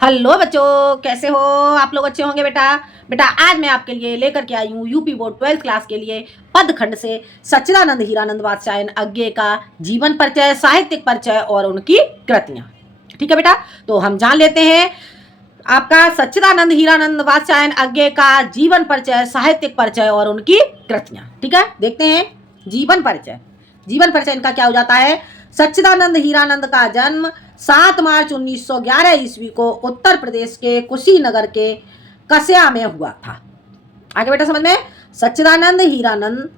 Hello बच्चों, कैसे हो आप लोग? अच्छे होंगे बेटा। बेटा आज मैं आपके लिए लेकर के आई हूँ यूपी बोर्ड 12th क्लास के लिए पद खंड से सच्चिदानंद हीरानंद वात्स्यायन अज्ञे का जीवन परिचय, साहित्यिक परिचय और उनकी कृतियां। ठीक है बेटा, तो हम जान लेते हैं आपका सच्चिदानंद हीरानंद वात्स्यायन अज्ञे का जीवन परिचय, साहित्यिक परिचय और उनकी कृतियां। ठीक है, देखते हैं जीवन परिचय। जीवन परिचय इनका क्या हो जाता है? सच्चिदानंद हीरानंद का जन्म 7 मार्च 1911 ईस्वी को उत्तर प्रदेश के कुशीनगर के कस्या में हुआ था। आगे बेटा समझ में। सच्चिदानंद हीरानंद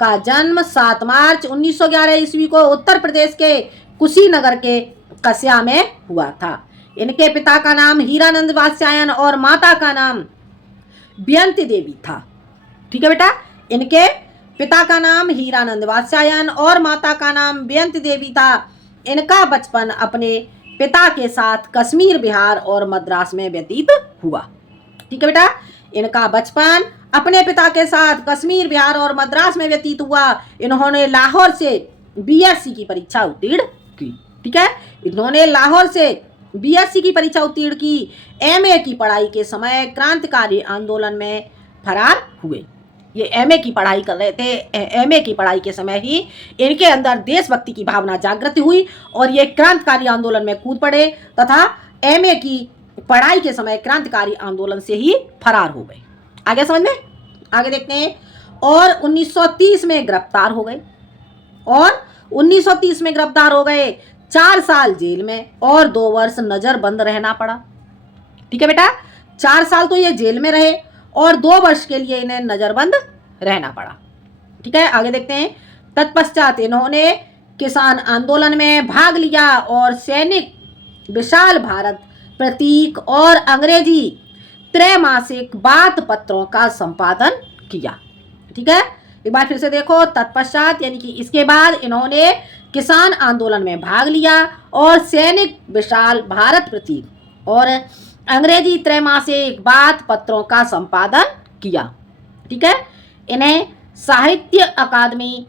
का जन्म 7 मार्च 1911 ईस्वी को उत्तर प्रदेश के कुशीनगर के कस्या में हुआ था। इनके पिता का नाम हीरानंद वात्स्यायन और माता का नाम बेयंती देवी था। ठीक है बेटा, इनके पिता का नाम हीरानंद वात्स्यायन और माता का नाम बेयंती देवी था। इनका बचपन अपने पिता के साथ कश्मीर, बिहार और मद्रास में व्यतीत हुआ। ठीक है बेटा, इनका बचपन अपने पिता के साथ कश्मीर, बिहार और मद्रास में व्यतीत हुआ। इन्होंने लाहौर से बीएससी की परीक्षा उत्तीर्ण की। ठीक है, इन्होंने लाहौर से बीएससी की परीक्षा उत्तीर्ण की। एमए की पढ़ाई के समय क्रांतिकारी आंदोलन में फरार हुए। ये एमए की पढ़ाई कर रहे थे। एमए की पढ़ाई के समय ही इनके अंदर देशभक्ति की भावना जागृत हुई और ये क्रांतिकारी आंदोलन में कूद पड़े तथा एमए की पढ़ाई के समय क्रांतिकारी आंदोलन से ही फरार हो गए। आगे समझ में, आगे देखते हैं। और 1930 में गिरफ्तार हो गए और 1930 में गिरफ्तार हो गए। 4 साल जेल में और 2 वर्ष नजरबंद रहना पड़ा। ठीक है बेटा, 4 साल तो ये जेल में रहे और 2 वर्ष के लिए इन्हें नजरबंद रहना पड़ा। ठीक है, आगे देखते हैं। तत्पश्चात इन्होंने किसान आंदोलन में भाग लिया और सैनिक, विशाल भारत, प्रतीक और अंग्रेजी त्रैमासिक बात पत्रों का संपादन किया। ठीक है, एक बार फिर से देखो। तत्पश्चात यानी कि इसके बाद इन्होंने किसान आंदोलन में भाग लिया और सैनिक, विशाल भारत, प्रतीक और अंग्रेजी त्रैमासिक बात पत्रों का संपादन किया। ठीक है, इन्हें साहित्य अकादमी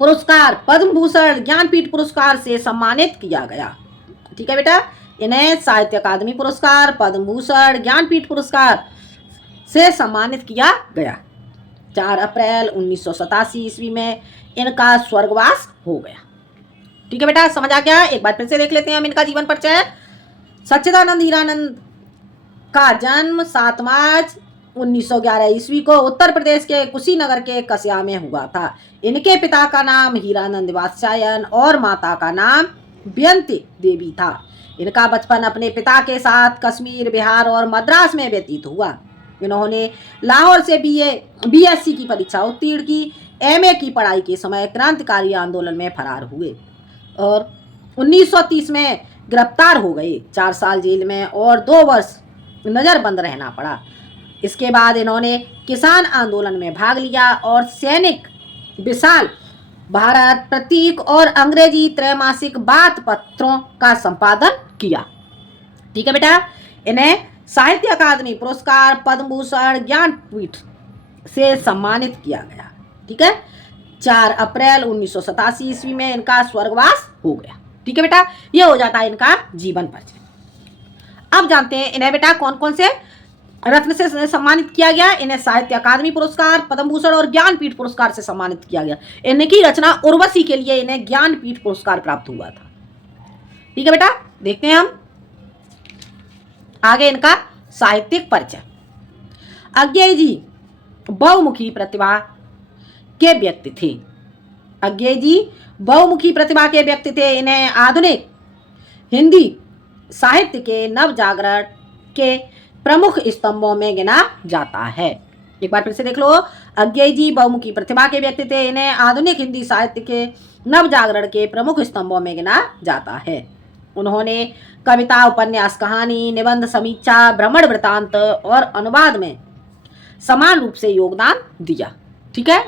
पुरस्कार, पद्म भूषण, ज्ञानपीठ पुरस्कार से सम्मानित किया गया। ठीक है बेटा, इन्हें साहित्य अकादमी पुरस्कार, पद्म भूषण, ज्ञानपीठ पुरस्कार से सम्मानित किया गया। 4 अप्रैल 1987 ईस्वी में इनका स्वर्गवास हो गया। ठीक है बेटा, समझ आ गया? एक बार फिर से देख लेते हैं हम इनका जीवन परिचय। सच्चिदानंद हीरानंद का जन्म 7 मार्च 1911 ईस्वी को उत्तर प्रदेश के कुशीनगर के कस्या में हुआ था। इनके पिता का नाम हीरानंद वात्स्यायन और माता का नाम बेयंती देवी था। इनका बचपन अपने पिता के साथ कश्मीर, बिहार और मद्रास में व्यतीत हुआ। इन्होंने लाहौर से बीएससी की परीक्षा उत्तीर्ण की। एमए की पढ़ाई के समय क्रांतिकारी आंदोलन में फरार हुए और 1930 में गिरफ्तार हो गए। 4 साल जेल में और 2 वर्ष नजरबंद रहना पड़ा। इसके बाद इन्होंने किसान आंदोलन में भाग लिया और सैनिक, विशाल भारत, प्रतीक और अंग्रेजी त्रैमासिक बात पत्रों का संपादन किया। ठीक है बेटा, इन्हें साहित्य अकादमी पुरस्कार, पद्म भूषण, ज्ञानपीठ से सम्मानित किया गया। ठीक है, 4 अप्रैल 1987 ईस्वी में इनका स्वर्गवास हो गया। ठीक है बेटा, यह हो जाता है इनका जीवन परिचय। अब जानते हैं इन्हें बेटा कौन कौन से रत्न से सम्मानित किया गया। इन्हें साहित्य अकादमी पुरस्कार, पद्म भूषण और ज्ञानपीठ पुरस्कार से सम्मानित किया गया। इनकी रचना उर्वशी के लिए इन्हें ज्ञानपीठ पुरस्कार प्राप्त हुआ था। ठीक है बेटा, देखते हैं हम आगे इनका साहित्यिक परिचय। अज्ञे जी बहुमुखी प्रतिभा के व्यक्ति थे। अज्ञे जी बहुमुखी प्रतिभा के व्यक्ति थे। इन्हें आधुनिक हिंदी साहित्य के नवजागरण के प्रमुख स्तंभों में गिना जाता है। एक बार फिर से देख लो। अज्ञे जी बहुमुखी प्रतिभा के व्यक्ति थे। इन्हें आधुनिक हिंदी साहित्य के नवजागरण के प्रमुख स्तंभों में गिना जाता है। उन्होंने कविता, उपन्यास, कहानी, निबंध, समीक्षा, भ्रमण वृत्तांत और अनुवाद में समान रूप से योगदान दिया। ठीक है,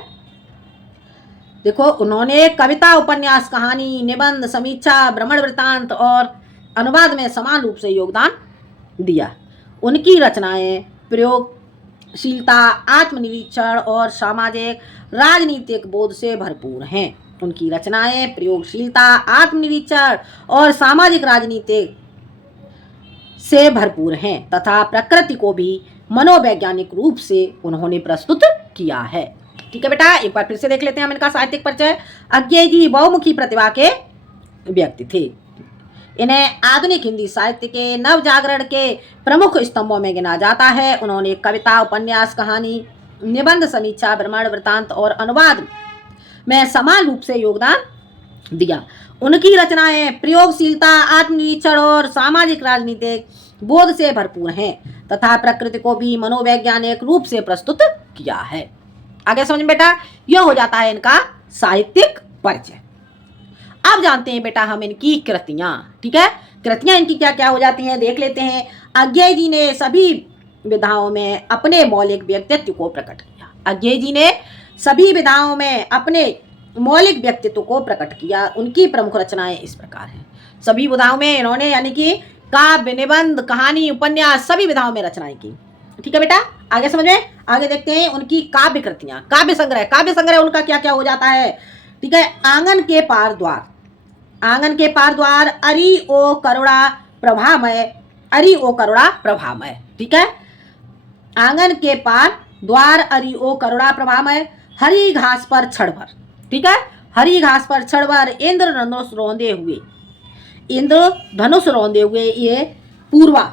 देखो उन्होंने कविता, उपन्यास, कहानी, निबंध, समीक्षा, भ्रमण वृत्तांत और अनुवाद में समान रूप से योगदान दिया। उनकी रचनाएं प्रयोगशीलता, आत्मनिरीक्षण और सामाजिक राजनीतिक बोध से भरपूर हैं। उनकी रचनाएं प्रयोगशीलता, आत्मनिरीक्षण और सामाजिक राजनीतिक से भरपूर हैं तथा प्रकृति को भी मनोवैज्ञानिक रूप से उन्होंने प्रस्तुत किया है। ठीक है बेटा, एक बार फिर से देख लेते हैं हम इनका साहित्यिक परिचय। अज्ञेय जी बहुमुखी प्रतिभा के व्यक्ति थे। इन्हें आधुनिक हिंदी साहित्य के नव जागरण के प्रमुख स्तंभों में गिना जाता है। उन्होंने कविता, उपन्यास, कहानी, निबंध, समीक्षा, ब्रह्मांड वृत्तांत और अनुवाद में समान रूप से योगदान दिया। उनकी रचनाएं प्रयोगशीलता, आत्मनिरीक्षण और सामाजिक राजनीतिक बोध से भरपूर हैं तथा प्रकृति को भी मनोवैज्ञानिक रूप से प्रस्तुत किया है। आगे समझ बेटा, यह हो जाता है इनका साहित्यिक परिचय। अब जानते हैं बेटा हम इनकी कृतियां। ठीक है, कृतियां इनकी क्या क्या हो जाती हैं देख लेते हैं। अज्ञेय जी ने सभी विधाओं में अपने मौलिक व्यक्तित्व को प्रकट किया। अज्ञेय जी ने सभी विधाओं में अपने मौलिक व्यक्तित्व को प्रकट किया। उनकी प्रमुख रचनाएं इस प्रकार हैं। सभी विधाओं में इन्होंने यानी कि काव्य, निबंध, कहानी, उपन्यास सभी विधाओं में रचनाएं की। ठीक है बेटा, आगे समझ में। आगे देखते हैं उनकी काव्य कृतियां। काव्य संग्रह उनका क्या क्या हो जाता है। ठीक है, आंगन के पार द्वार, आंगन के पार द्वार, अरि ओ करुणा प्रभामय, अरि ओ करुणा प्रभामय। ठीक है, आंगन के पार द्वार, अरि ओ करुणा प्रभामय, हरी घास पर क्षण भर। ठीक है, हरी घास पर क्षण भर, इंद्र धनुष रौंदे हुए, इंद्र धनुष रौंदे हुए, ये पूर्वा,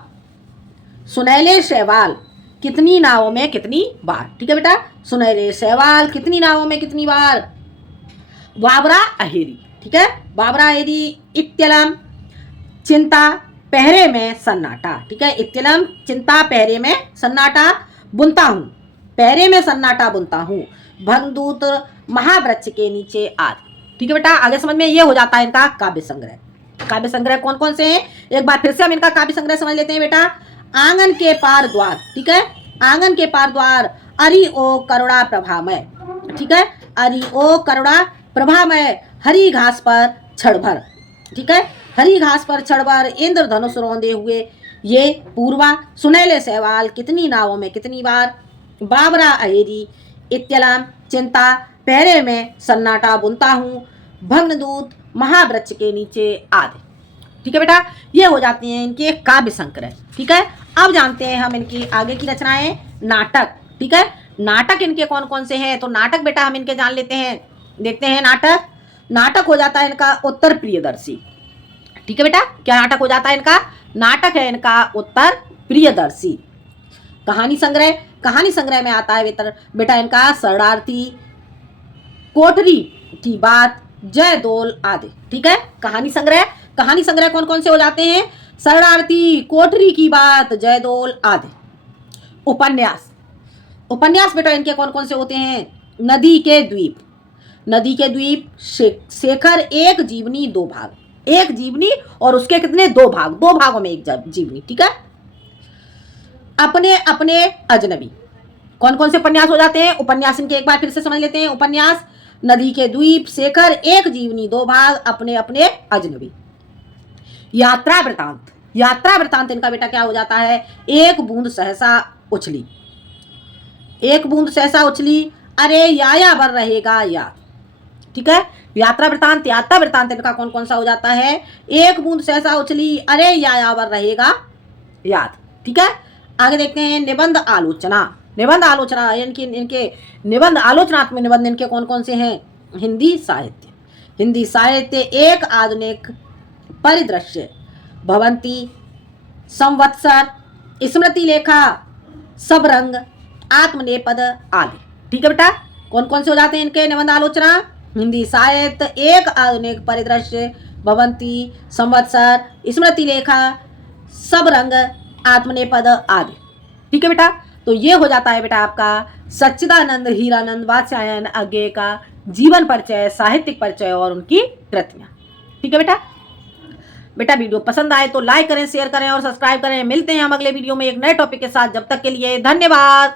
सुनैले शैवाल, कितनी नावों में कितनी बार। ठीक है बेटा, सुनैले शैवाल, कितनी नावों में कितनी बार, बाबरा अहेरी। ठीक है, बाबरा अहेरी, इत्यलम, चिंता पहरे में सन्नाटा। ठीक है, इत्यलम, चिंता पहरे में सन्नाटा बुनता हूँ, पहरे में सन्नाटा बुनता हूँ, भंगदूत, महावृक्ष के नीचे आदि। ठीक है बेटा, आगे समझ में। ये हो जाता है इनका काव्य संग्रह। काव्य संग्रह कौन कौन से हैं एक बार फिर से हम इनका काव्य संग्रह समझ लेते हैं बेटा। आंगन के पार द्वार। ठीक है, आंगन के पार द्वार, अरि ओ करुणा प्रभामय। ठीक है, अरि ओ करुणा प्रभामय, हरी घास पर क्षण भर। ठीक है, हरी घास पर क्षण भर, इंद्र धनुष रौंदे हुए, ये पूर्वा, सुनैले शैवाल, कितनी नावों में कितनी बार, बाबरा अहेरी, इत्यलम, चिंता पहरे में सन्नाटा बुनता हूँ, भग्नदूत, महावृक्ष के नीचे आदि। ठीक है बेटा, ये हो जाती हैं इनके काव्य संग्रह। ठीक है, अब जानते हैं हम इनकी आगे की रचनाएं। नाटक। ठीक है, नाटक इनके कौन कौन से हैं तो नाटक बेटा हम इनके जान लेते हैं। देखते हैं नाटक। नाटक हो जाता है इनका उत्तर प्रियदर्शी। ठीक है बेटा, क्या नाटक हो जाता है इनका, नाटक है इनका उत्तर प्रियदर्शी। कहानी संग्रह, कहानी संग्रह में आता है बेटा इनका शरणार्थी, कोठरी की बात, जयदोल आदि। ठीक है, कहानी संग्रह, कहानी संग्रह कौन कौन से हो जाते हैं, शरणार्थी, कोठरी की बात, जयदोल आदि। उपन्यास, उपन्यास बेटा इनके कौन कौन से होते हैं, नदी के द्वीप, नदी के द्वीप, शेखर, एक जीवनी दो भाग, एक जीवनी और उसके कितने दो भाग, दो भागों में एक जीवनी। ठीक है, अपने अपने अजनबी, कौन कौन से उपन्यास हो जाते हैं, उपन्यास इनके एक बार फिर से समझ लेते हैं। उपन्यास, नदी के द्वीप, शेखर, एक जीवनी दो भाग, अपने अपने अजनबी। यात्रा वृतांत, यात्रा वृतांत इनका बेटा क्या हो जाता है, एक बूंद सहसा उछली, एक बूंद सहसा उछली, अरे यायावर रहेगा याद। ठीक है, यात्रा वृतांत, यात्रा वृतांत इनका कौन कौन सा हो जाता है, एक बूंद सहसा उछली, अरे यायावर रहेगा याद। ठीक है, आगे देखते हैं निबंध आलोचना। निबंध आलोचना इनके निबंध, आलोचनात्मक निबंध इनके कौन कौन से हैं, हिंदी साहित्य, हिंदी साहित्य, एक आधुनिक परिदृश्य, भवंती, संवत्सर, स्मृति लेखा, सबरंग, आत्मनेपद आदि। ठीक है बेटा, कौन कौन से हो जाते हैं इनके निबंध आलोचना, हिंदी साहित्य, एक आधुनिक परिदृश्य, भवंती, संवत्सर, स्मृति लेखा, सबरंग, आत्मनेपद आदि। ठीक है बेटा, तो ये हो जाता है बेटा आपका सच्चिदानंद हीरानंद वात्स्यायन अज्ञेय का जीवन परिचय, साहित्यिक परिचय और उनकी कृतियां। ठीक है बेटा, बेटा वीडियो पसंद आए तो लाइक करें, शेयर करें और सब्सक्राइब करें। मिलते हैं हम अगले वीडियो में एक नए टॉपिक के साथ। जब तक के लिए धन्यवाद।